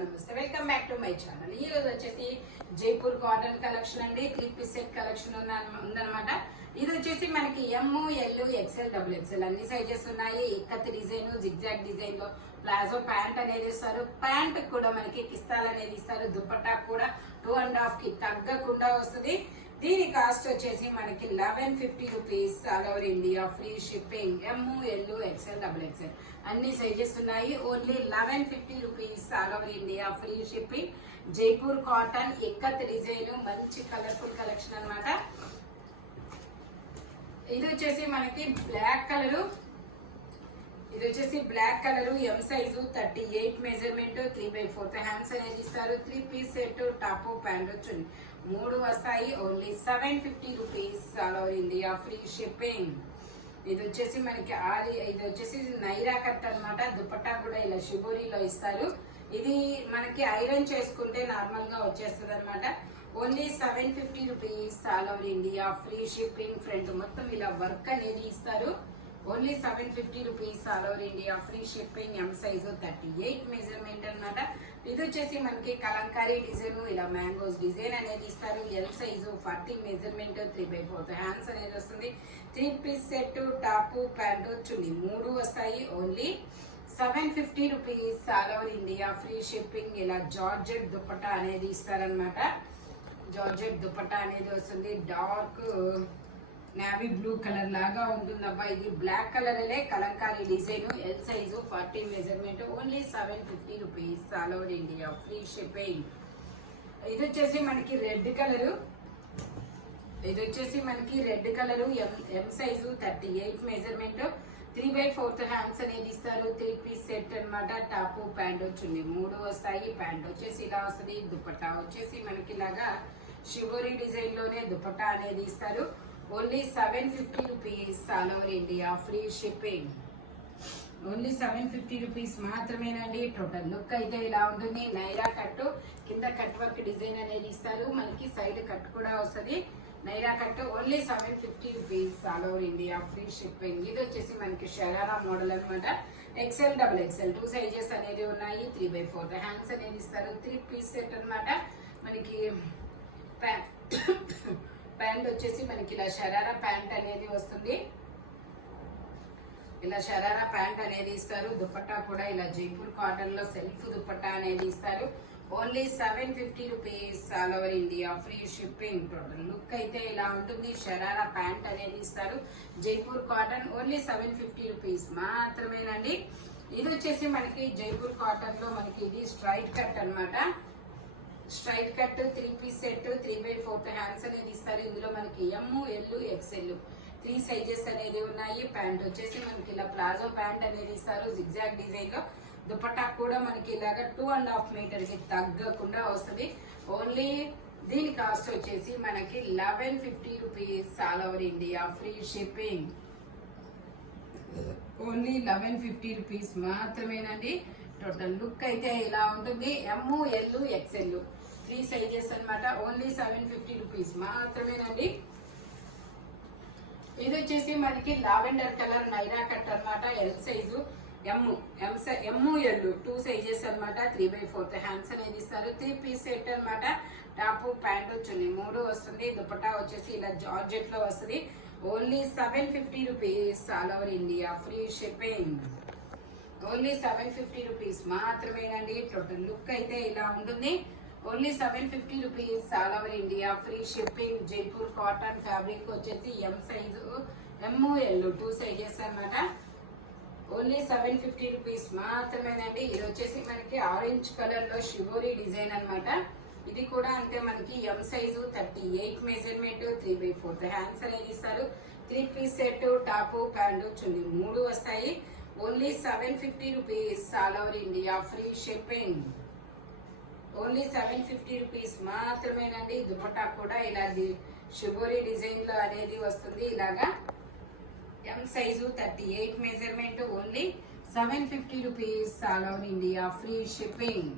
నమస్తే welcome back to my channel. ఈ రోజు వచ్చేసి జైపూర్ కాటన్ కలెక్షన్ అండి. 3 పీస్ సెట్ కలెక్షన్ ఉందన్నమాట. ఇది వచ్చేసి మనకి ఎమ్, ఎల్, ఎక్స్ఎల్, డబుల్ ఎక్స్ఎల్ అన్ని సైజెస్ ఉన్నాయి. ఇక్కత్ డిజైన్, జిగ్జాగ్ డిజైన్ లో ప్లాజో ప్యాంట్ అనేది ఇస్తారు. ప్యాంట్ కూడా మనకి కిస్తాల్ అనేది ఇస్తారు. దుపట్టా కూడా 2.5 కి తగ్గకుండా వస్తుంది. దీని కాస్ట్ వచ్చేసి మనకి 1150 rupees. All over India free shipping. M, L, XL, double XL అన్ని సైజెస్ ఉన్నాయి. Only 1150 rupees. All over India free shipping. Jaipur cotton ikat design మంచి కలర్ఫుల్ కలెక్షన్ అన్నమాట. ఇది వచ్చేసి మనకి బ్లాక్ కలర్. ఇది వచ్చేసి black colour, M size 38 measurement, 3/4 hands అనేది ఇస్తారు. 3 పీస్ సెట్, టాప్ ప్యాంట్ వచ్చింది 3 వస్తాయి. Only 750 rupees. All over India free shipping. ఇది వచ్చేసి మనకి ఇది వచ్చేసి నైరా కట్ అన్నమాట. దుపట్టా కూడా ఇలా షిబోరీలో ఇస్తారు. ఇది మనకి ఐరన్ చేసుకుంటే నార్మల్ గా వచ్చేస్తుంది అనమాట. Only 750 rupees. All over India free shipping. Front మొత్తం ఇలా వర్క్ అనేది ఇస్తారు. Only 750 rupees. All over India free shipping. ఎం సైజు 38 మెజర్మెంట్ అన్నమాట. ఇది వచ్చేసి మనకి కలంకారీ డిజైన్, ఇలా మ్యాంగోస్ డిజైన్ అనేది ఇస్తారు. ఎల్ సైజు 40 మెజర్మెంట్, 3/4 హ్యాండ్స్ అనేది వస్తుంది. 3 piece set, top pant chunni 3 వస్తాయి. Only 750 rupees. All over India free shipping. ఇలా జార్జెట్ దుపట్టా అనేది ఇస్తారనమాట. జార్జెట్ దుపట్టా అనేది వస్తుంది. డార్క్ నావీ బ్లూ కలర్ లాగా ఉంటుంది అబ్బా. ఇది బ్లాక్ కలర్ అనే Kalamkari design. L size 40 measurement. Only 750 rupees. All over India free shipping. ఇది వచ్చేసి మనకి రెడ్ కలర్. ఇది వచ్చేసి మనకి red colour, M size 38 measurement, 3/4 hands అనేది ఇస్తారు. 3 పీస్ సెట్ అన్నమాట. టాప్ ప్యాంట్ వచ్చింది 3 వస్తాయి. ప్యాంట్ వచ్చేసి ఇలా వస్తుంది. దుపట్టా వచ్చేసి మనకి ఇలాగా షిబోరీ డిజైన్ లోనే దుపట్టా అనేది ఇస్తారు. Only 750 rupees. All over India free shipping. Only 750 rupees మాత్రమేనండి. టోటల్ లుక్ అయితే ఇలా ఉంటుంది. నైరా కట్, కింద కట్ వర్క్ డిజైన్ అనేది ఇస్తారు. మనకి సైడ్ కట్ కూడా వస్తుంది. Naira cut only 750 rupees. All over India free shipping. ఇది వచ్చేసి మనకి షరారా మోడల్ అనమాట. ఎక్స్ఎల్, డబుల్ ఎక్స్ఎల్ 2 సైజెస్ అనేది ఉన్నాయి. 3/4 హ్యాండ్స్ అనేది ఇస్తారు. 3 పీస్ సెట్ అనమాట. మనకి ప్యాంట్ వచ్చేసి మనకి ఇలా షరారా ప్యాంట్ అనేది వస్తుంది. ఇలా షరారా ప్యాంట్ అనేది ఇస్తారు. దుపట్టా కూడా ఇలా జైపూర్ కాటన్ లో సెల్ఫ్ దుపట్టా అనేది ఇస్తారు. Only 750 rupees. All over India free shipping. Total look అయితే ఇలా ఉంటుంది. షరారా ప్యాంట్ అనేది ఇస్తారు. జైపూర్ కాటన్ ఓన్లీ 750 రూపీస్ మాత్రమేనండి. ఇది వచ్చేసి మనకి జైపూర్ కాటన్ లో మనకి ఇది స్ట్రైట్ కట్ అన్నమాట. Straight cut 3 piece set, 3/4 hands అనేది ఇస్తారు. ఇందులో మనకి ఎమ్, ఎల్, ఎక్స్ఎల్ 3 సైజెస్ అనేది ఉన్నాయి. ప్యాంట్ వచ్చేసి మనకి ఇలా ప్లాజో ప్యాంట్ అనేది ఇస్తారు. జిగ్జాగ్ డిజైన్ లో. దుపట్టా కూడా మనకి ఇలాగా 2.5 మీటర్ కి తగ్గకుండా వస్తుంది. ఓన్లీ దీని కాస్ట్ వచ్చేసి మనకి 1150 rupees. All over India free shipping. Only 1150 rupees మాత్రమేనండి. టోటల్ లుక్ అయితే ఇలా ఉంటుంది. ఎమ్, ఎల్, ఎక్స్ఎల్ 3 సైజెస్ అన్నమాట. ఓన్లీ 750 రూపీస్ మాత్రమేనండి. ఇది వచ్చేసి మనకి లావెండర్ కలర్ నైరా కట్ అన్నమాట. L size, M, L 2 sizes అన్నమాట. 3/4 హ్యాండ్స్ అనేది ఇస్తారు. 3 పీస్ సెట్ అన్నమాట. టాప్ ప్యాంట్ వచ్చింది 3 వస్తుంది. దుపట్టా వచ్చేసి ఇలా జార్జెట్ లో వస్తుంది. Only 750 rupees. All over India free shipping. Only 750 rupees మాత్రమేనండి. టోటల్ లుక్ అయితే ఇలా ఉంటుంది. Only 750 rupees. All over India free shipping. Jaipur cotton fabric వచ్చేసి M size, M, L 2 sizes అన్నమాట. ఓన్లీ 750 రూపీస్ మాత్రమేనండి. ఇది వచ్చేసి మనకి ఆరెంజ్ కలర్ లో షిబోరీ డిజైన్ అన్నమాట. ఇది కూడా అంతే మనకి ఎం సైజు 38 మెజర్మెంట్, 3/4 హ్యాండ్స్ అనేది ఇస్తారు. 3 piece set, top pant chunni 3 వస్తాయి. Only 750 rupees. All over India free shipping. Only 750 rupees మాత్రమేనండి. దుపట్టా కూడా ఇలా షిబోరీ డిజైన్ లో అనేది వస్తుంది. ఇలాగా M size 38 measurement. Only 750 rupees. All over India free shipping.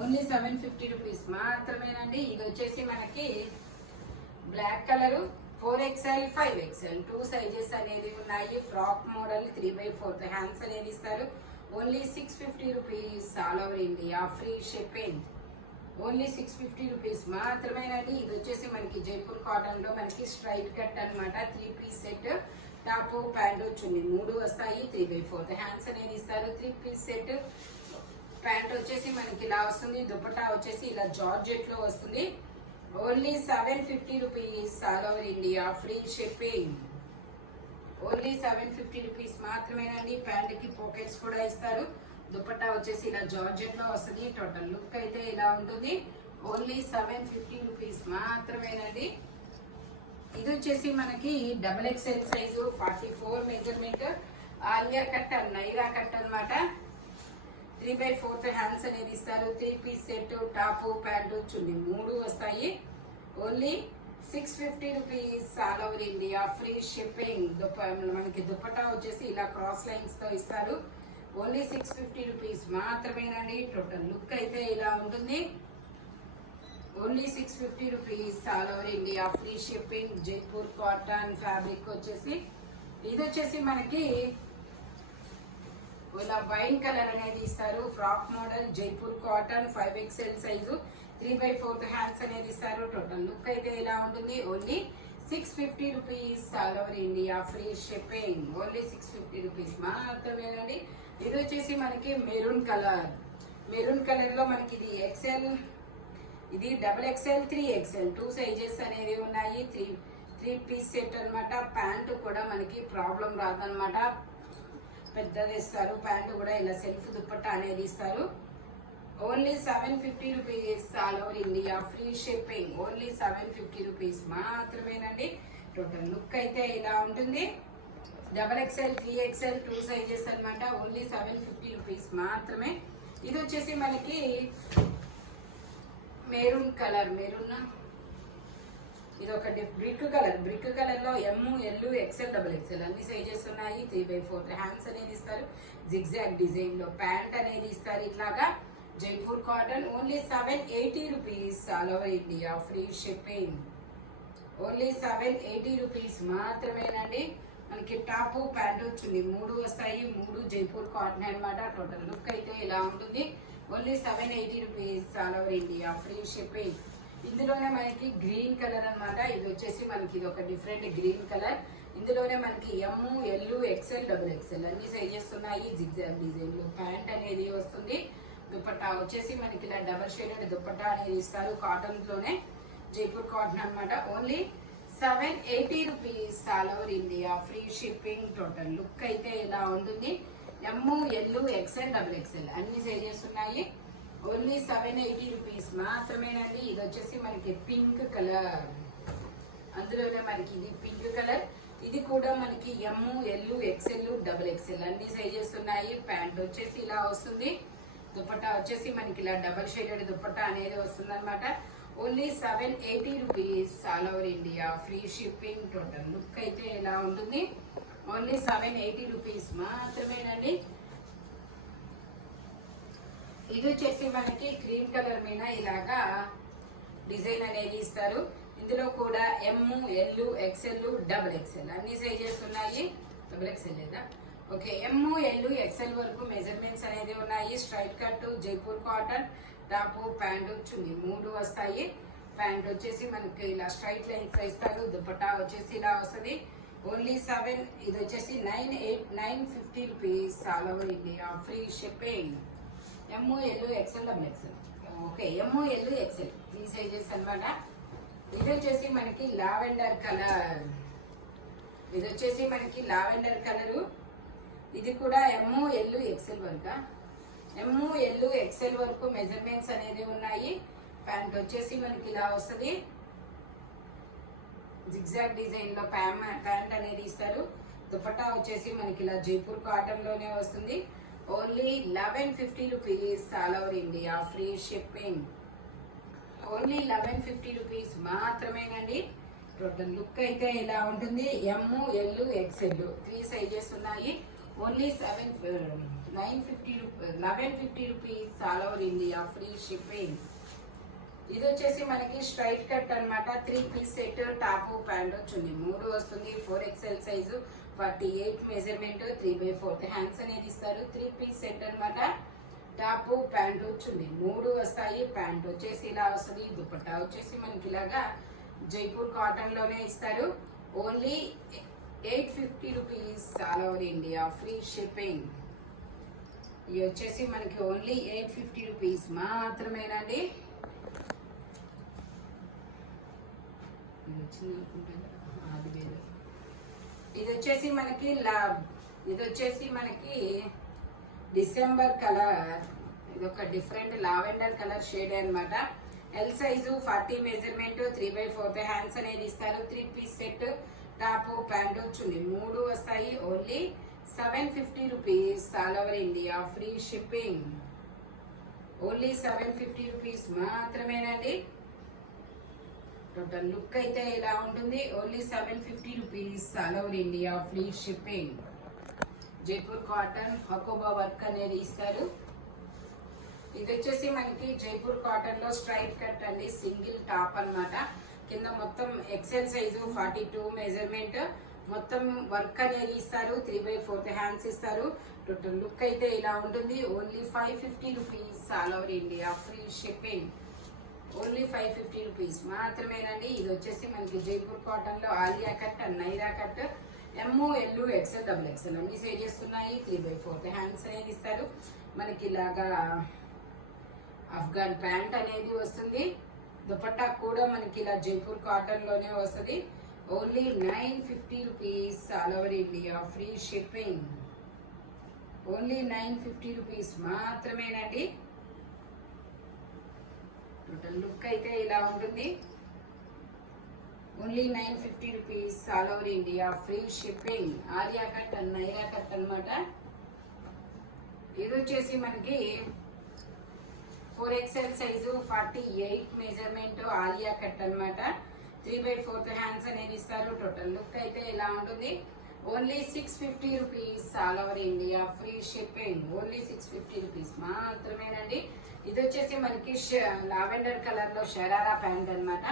Only 750 rupees మాత్రమేనండి. ఇది వచ్చేసి మనకి black colour, 4XL, 5XL 2 sizes అనేది ఉన్నాయి. ఫ్రాక్ మోడల్ 3/4 హ్యాండ్స్ అనేది ఇస్తారు. Only 650 rupees all over India free shipping. Only 650 rupees మాత్రమేనండి. ఇది వచ్చేసి మనకి జైపూర్ కాటన్ లో మనకి స్ట్రైట్ కట్ అన్నమాట. 3 piece set, top pant chunni 3 వస్తాయి. 3/4 హ్యాండ్స్ అనేది ఇస్తారు. 3 పీస్ సెట్ ప్యాంట్ వచ్చేసి మనకి ఇలా వస్తుంది. దుపట్టా వచ్చేసి ఇలా జార్జెట్ లో వస్తుంది. Only 750 rupees all over India free shipping. Only 750 rupees మాత్రమేనండి. ప్యాంట్ కి పాకెట్స్ కూడా ఇస్తారు. దుపట్టా వచ్చేసి ఇలా జార్జెట్ లో వస్తుంది. టోటల్ లుక్ అయితే ఇలా ఉంటుంది. ఓన్లీ 750 రూపీస్ మాత్రమేనండి. ఇది వచ్చేసి మనకి XXL size 44 measurement Alia cut Naira cut అన్నమాట. 3/4 హ్యాండ్స్ అనేది ఇస్తారు. 3 piece set, top pant chunni 3 వస్తాయి. Only 650 rupees all over India free shipping. మనకి దుపట్టా వచ్చేసి ఇలా క్రాస్ లైన్స్ తో ఇస్తారు. ఓన్లీ 650 రూపీస్ మాత్రమేనండి. టోటల్ లుక్ అయితే ఇలా ఉంటుంది. Only 650 rupees all over India free shipping. Jaipur cotton fabric వచ్చేసి ఇది వచ్చేసి మనకి ఇలా వైన్ కలర్ అనేది ఇస్తారు. Frock model Jaipur cotton 5XL size 3/4 hands అనేది ఇస్తారు. టోటల్ లుక్ అయితే ఇలా ఉంటుంది. Only 650 rupees all over India free shipping. Only 650 rupees మాత్రమేనండి. ఇది వచ్చేసి మనకి మెరూన్ కలర్. మెరూన్ కలర్ లో మనకి ఇది XL, ఇది XXL, 3XL 2 సైజెస్ అనేది ఉన్నాయి. 3 పీస్ సెట్ అన్నమాట. ప్యాంటు కూడా మనకి ప్రాబ్లం రాదనమాట. పెద్దది ఇస్తారు. ప్యాంటు కూడా ఇలా సెల్ఫ్ దుపట్టా అనేది ఇస్తారు. Only 750 rupees all over India free shipping. Only 750 rupees మాత్రమేనండి. టోటల్ లుక్ అయితే ఇలా ఉంటుంది. XXL, 3XL 2 సైజెస్ అన్నమాట. ఓన్లీ 750 రూపీస్ మాత్రమే. ఇది వచ్చేసి మనకి మెరూన్ కలర్. మెరూన్ ఇది ఒక బ్రిక్ కలర్. బ్రిక్ కలర్ లో M, L, XL, XXL అన్ని సైజెస్ ఉన్నాయి. 3/4 హ్యాండ్స్ అనేది ఇస్తారు. జిగ్జాగ్ డిజైన్ లో ప్యాంట్ అనేది ఇస్తారు. ఇట్లాగా Jaipur cotton. Only 780 rupees all over India free shipping. Only 780 rupees మాత్రమేనండి. మనకి టాప్ ప్యాంటు చున్నీ 3 వస్తాయి. 3 జైపూర్ కాటన్ అన్నమాట. టోటల్ లుక్ అయితే ఇలా ఉంటుంది. Only 780 rupees all over India free shipping. ఇందులోనే మనకి గ్రీన్ కలర్ అన్నమాట. ఇది వచ్చేసి మనకి ఇది ఒక డిఫరెంట్ గ్రీన్ కలర్. ఇందులోనే మనకి M, L, XL, XXL అన్ని సైజెస్ ఉన్నాయి. జిగ్జాగ్ డిజైన్ లో ప్యాంట్ అనేది వస్తుంది. దుపట్టా వచ్చేసి మనకి ఇలా డబల్ షేడెడ్ దుపట్టా అనేది ఇస్తారు. కాటన్ లోనే జైపూర్ కాటన్ అన్నమాట. Only 780 rupees all over India free shipping. Total look అయితే ఇలా ఉంటుంది. M, L, XL, XXL అన్ని సైజెస్ ఉన్నాయి. ఓన్లీ 780 రూపీస్ మాత్రమేనండి. ఇది వచ్చేసి మనకి పింక్ కలర్. అందులోనే మనకి ఇది పింక్ కలర్. ఇది కూడా మనకి M, L, XL, XXL అన్ని సైజెస్ ఉన్నాయి. ప్యాంట్ వచ్చేసి ఇలా వస్తుంది. దుపట్టా వచ్చేసి మనకి ఇలా డబల్ షేడెడ్ దుపట్టా అనేది వస్తుంది అనమాట. Only 780 rupees all over India free shipping. Total look అయితే ఇలా ఉంటుంది. ఓన్లీ 780 రూపీస్ మాత్రమేనండి. ఇది వచ్చేసి మనకి క్రీమ్ కలర్ మీద ఇలాగా డిజైన్ అనేది ఇస్తారు. ఇందులో కూడా M, L, XL, XXL అన్ని సైజెస్ ఉన్నాయి. XXL లేదా ఓకే. M, L, XL వరకు మెజర్మెంట్స్ అనేది ఉన్నాయి. Straight cut Jaipur cotton top pant chunni 3 వస్తాయి. ప్యాంట్ వచ్చేసి మనకి ఇలా స్ట్రైట్ లైన్స్ ఇస్తారు. దుపట్టా వచ్చేసి ఇలా వస్తుంది. ఓన్లీ 7 ఇది వచ్చేసి 950 rupees all over India free shipping. M, L, XL, XXL okay. M, L, XL 3 sizes అన్నమాట. ఇది వచ్చేసి మనకి లావెండర్ కలర్. ఇది వచ్చేసి మనకి లావెండర్ కలరు. ఇది కూడా M, L, XL వరకు. M, L, XL వరకు మెజర్మెంట్స్ అనేది ఉన్నాయి. ప్యాంట్ వచ్చేసి మనకి ఇలా వస్తుంది. జిగ్జాగ్ డిజైన్ లో ప్యాంట్ అనేది ఇస్తారు. దుపట్టా వచ్చేసి మనకి ఇలా జైపూర్ కాటన్ లోనే వస్తుంది. Only 1150 rupees all over India free shipping. Only 1150 rupees మాత్రమేనండి. టోటల్ లుక్ అయితే ఇలా ఉంటుంది. M, L, XL 3 సైజెస్ ఉన్నాయి. Only 1150 rupees all over India free shipping. ఇది వచ్చేసి మనకి స్ట్రైట్ కట్ అన్నమాట. 3 piece set, top pant chunni 3 వస్తుంది. 4XL సైజు, 48 మెజర్మెంట్, 3/4 హ్యాండ్స్ అనేది ఇస్తారు. 3 పీస్ సెట్ అన్నమాట. టాప్ ప్యాంట్ చున్నీ 3 వస్తాయి. ప్యాంట్ వచ్చేసి ఇలా వస్తుంది. దుపట్టా వచ్చేసి మనకి ఇలాగా జైపూర్ కాటన్ లోనే ఇస్తారు. Only 850 rupees all over India, free shipping. ఇది వచ్చేసి మనకి ఓన్లీ 850 రూపీస్ మాత్రమేనండి. ఇది వచ్చేసి మనకి డిసెంబర్ కలర్. ఇది ఒక డిఫరెంట్ లావెండర్ కలర్ షేడ్ అన్నమాట. ఎల్ సైజు, 40 మెజర్మెంట్, 3/4 హ్యాండ్స్ అనేది ఇస్తారు. 3 piece set, top pant chunni 3 వస్తాయి. Only 750 rupees all over India, free shipping. Only 750 rupees మాత్రమేనండి. టోటల్ లుక్ అయితే ఇలా ఉంటుంది. Only 750 rupees all over India, free shipping. Jaipur cotton hakoba work అనేది ఇస్తారు. ఇది వచ్చేసి మనకి జైపూర్ కాటన్ లో స్ట్రైట్ కట్ అండి, సింగిల్ టాప్ అన్నమాట. కింద మొత్తం XL సైజు, 42 మెజర్మెంట్, మొత్తం వర్క్ అనేది ఇస్తారు. 3/4 హ్యాండ్స్ ఇస్తారు. టోటల్ లుక్ అయితే ఇలా ఉంటుంది. Only 550 rupees all over India, free shipping. Only 550 rupees మాత్రమేనండి. ఇది వచ్చేసి మనకి జైపూర్ కాటన్ లో Alia cut, Naira cut, ML, XL, XXL అన్ని సైజెస్ ఉన్నాయి. 3/4 హ్యాండ్స్ అనేది ఇస్తారు. మనకి ఇలాగా అఫ్ఘాన్ ప్యాంట్ అనేది వస్తుంది. దుపట్టా కూడా మనకి ఇలా జైపూర్ కాటన్ లోనే వస్తుంది. Only 950 rupees all over India, free shipping. Only 950 rupees మాత్రమేనండి. టోటల్ లుక్ అయితే ఇలా ఉంటుంది. Only 950 rupees all over India, free shipping. Alia cut, Naira cut అన్నమాట. ఇది వచ్చేసి మనకి 4XL size, 48 measurement, Alia cut అన్నమాట. 3/4 హ్యాండ్స్ అనేది ఇస్తారు. టోటల్ లుక్ అయితే ఇలా ఉంటుంది. Only 650 rupees all over India, free shipping. Only 650 rupees మాత్రమేనండి. ఇది వచ్చేసి మనకి లావెండర్ కలర్ లో షరారా ప్యాంట్ అన్నమాట.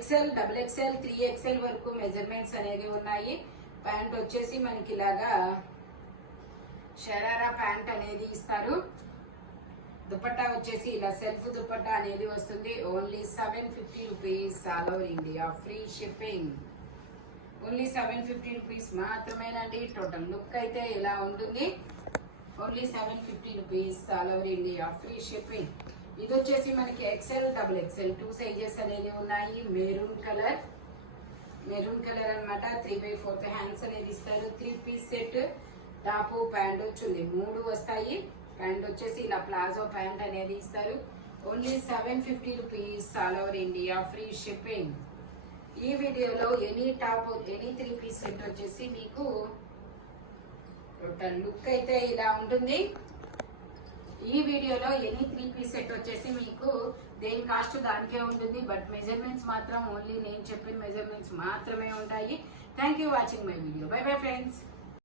XL, XXL, 3XL వరకు మెజర్మెంట్స్ అనేది ఉన్నాయి. ప్యాంట్ వచ్చేసి మనకి ఇలాగా షరారా ప్యాంట్ అనేది ఇస్తారు. దుపట్టా వచ్చేసి ఇలా సెల్ఫ్ దుపట్టా అనేది వస్తుంది. Only 750 rupees all over India, free shipping. Only 750 rupees మాత్రమేనండి. టోటల్ లుక్ అయితే ఇలా ఉంటుంది. Only 750 rupees all over India, free shipping. ఇది వచ్చేసి మనకి XL, XXL 2 సైజెస్ అనేది ఉన్నాయి. మెరూన్ కలర్ అన్నమాట. 3/4 హ్యాండ్స్ అనేది ఇస్తారు. 3 piece set, top pant chunni 3 వస్తాయి. ప్యాంట్ వచ్చేసి ఇలా ప్లాజో ప్యాంట్ అనేది ఇస్తారు. Only 750 rupees all over India, free shipping. ఈ వీడియోలో ఎనీ 3 పీస్ సెట్ వచ్చేసి మీకు టోటల్ లుక్ అయితే ఇలా ఉంటుంది. ఈ వీడియోలో ఎనీ 3 పీస్ సెట్ వచ్చేసి మీకు దేని కాస్ట్ దానికే ఉంటుంది. బట్ మెజర్మెంట్స్ మాత్రం ఓన్లీ నేను చెప్పిన మెజర్మెంట్స్ మాత్రమే ఉంటాయి. Thank you watching my video. By bye friends.